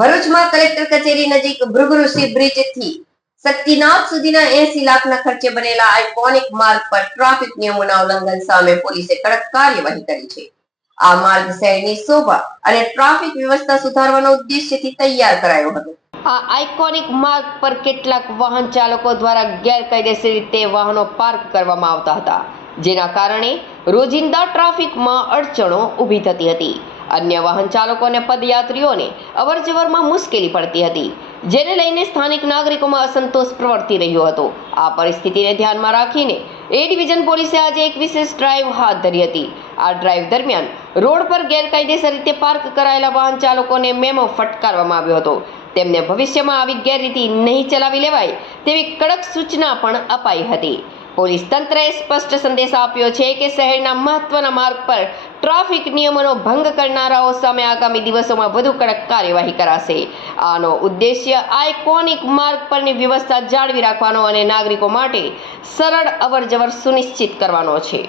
ભરૂચમાં કલેક્ટર કચેરી નજીક ભૃગઋષિ બ્રિજથી શક્તિનાથ સુધીના એસી લાખના ખર્ચે બનેલા આઇકોનિક માર્ગ પર ટ્રાફિક નિયમોના ઉલ્લંઘન સામે પોલીસે કડક કાર્યવાહી કરી છે. આ માર્ગ શહેરની શોભા અને ટ્રાફિક વ્યવસ્થા સુધારવાના ઉદ્દેશ્યથી તૈયાર કરાયો હતો. આ આઇકોનિક માર્ગ પર કેટલાક વાહન ચાલકો દ્વારા ગેરકાયદેસર રીતે વાહનો પાર્ક કરવામાં આવતા હતા. જેના કારણે રોજિંદા ટ્રાફિકમાં અડચણો ઊભી થતી હતી. અન્ય વાહન ચાલકો અને પદયાત્રીઓને અવરજવરમાં મુશ્કેલી પડતી હતી, જેને લઈને સ્થાનિક નાગરિકોમાં અસંતોષ પ્રવર્તી રહ્યો હતો. આ પરિસ્થિતિને ધ્યાનમાં રાખીને એ ડિવિઝન પોલીસે આજે એક વિશેષ ડ્રાઈવ હાથ ધરી હતી. આ ડ્રાઈવ દરમિયાન રોડ પર ગેરકાયદેસર રીતે પાર્ક કરાયેલા વાહન ચાલકોને મેમો ફટકારવામાં આવ્યો હતો. તેમને ભવિષ્યમાં આવી ગેરરીતિ નહીં ચલાવી લેવાય તેવી કડક સૂચના પણ અપાઈ હતી. પોલીસ તંત્રએ સ્પષ્ટ સંદેશ આપ્યો છે કે શહેરના મહત્વના માર્ગ પર ટ્રાફિક નિયમોનો ભંગ કરનારાઓ સામે આગામી દિવસોમાં વધુ કડક કાર્યવાહી કરાશે. આનો ઉદ્દેશ્ય આઇકોનિક માર્ગ પરની વ્યવસ્થા જાળવી રાખવાનો અને નાગરિકો માટે સરળ અવરજવર સુનિશ્ચિત કરવાનો છે.